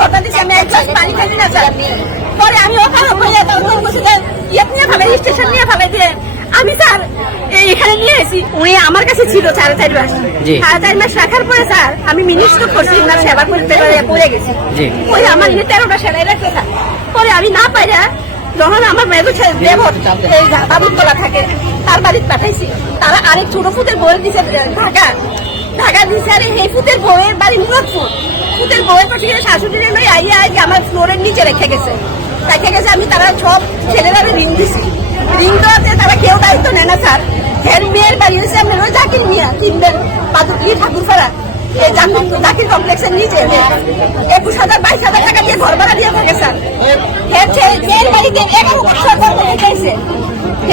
কথা আমি এক গ্লাস পানি খাই না স্যার। পরে আমি ওখানে হয়ে তখন বসে ইয়ে নিয়ে ফেলে স্টেশন নিয়ে ফেলে দিয়ে আমি স্যার এখানে নিয়ে এসেছি উনি আমার কাছে ছিল সাড়ে চার মাস। সাড়ে চার মাস রাখার পরে স্যার আমি মিনিস্ট করছি ওনার সেবা করতে পড়ে গেছি। ওই আমার ইনি তেরোটা সেলাই রাখতে স্যার। পরে আমি না পাইরা যখন আমার মেয়ে দেবর এই বাবুতলা থাকে তার বাড়িতে পাঠাইছি। তারা আরেক ছোট ফুটের বই দিছে ঢাকা। ঢাকা দিছে আর এই ফুটের বইয়ের বাড়ি মুরাদপুর। ফুটের বইয়ের পাঠিয়ে শাশুড়ি লই আইয়া আইয়া আমার ফ্লোরের নিচে রেখে গেছে। রেখে গেছে আমি তারা সব ছেলেরা রিং দিছি। রিং দেওয়াতে তারা কেউ দায়িত্ব নেয় না, স্যার। হের মেয়ের বাড়ি হয়েছে, আমি জাকির মিয়া তিনবেন পাদুকি ঠাকুরপাড়া। এই জাকির কমপ্লেক্সের নিচে একুশ হাজার, বাইশ হাজার টাকা দিয়ে ঘর ভাড়া দিয়ে থাকে, স্যার। মেয়ের বাড়িতে ঘর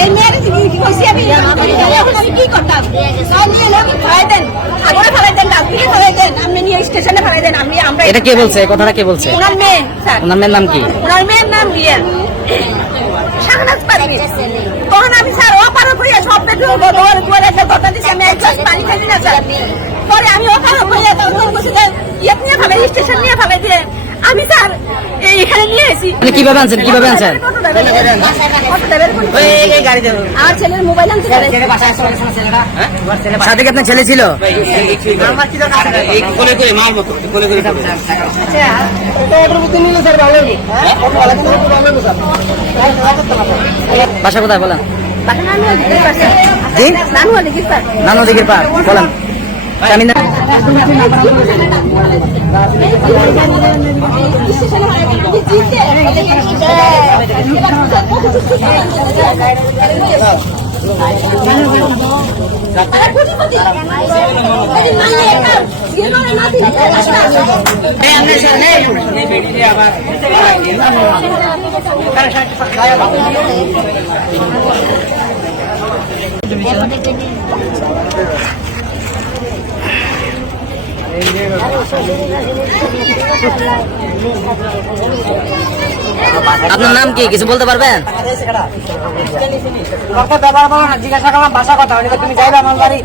এই মেয়ের আমি? কি করতাম সব মেয়ে আমি ফেলাই দেন সাগরে ফেলাই দেন ডাস্টবিনে ফেলাই দেন আপনি নিয়ে স্টেশনে ফেলাই দেন আমি আমরা এটা কে বলছে? কথাটা কে বলছে? ওনার মেয়ে স্যার। ওনার মেয়ের নাম কি? ওনার মেয়ের নাম রিয়া শাহনাজ পারভীন তখন আমি স্যার অপারক হইয়া সব পেটে কথা দিছি আমি এক গ্লাস পানি খাই না স্যার? পরে আমি অপারক হইয়া তখন বসে যে ইয়ে নিয়ে ফেলে স্টেশন নিয়ে ফেলে দিয়ে আমি স্যার এই এখানে নিয়ে এসেছি মানে কীভাবে আনছেন কীভাবে আনছেন আমার ছেলের মোবাইল আনতে সাথে কি আপনার ছেলে ছিল বাসা কোথায় বলেন নানু দিকের পার বলেন না- আপনার নাম কি? কিছু বলতে পারবেন? জিজ্ঞাসা করলাম বাসা কথা তুমি যাইবে আমার বাড়ি।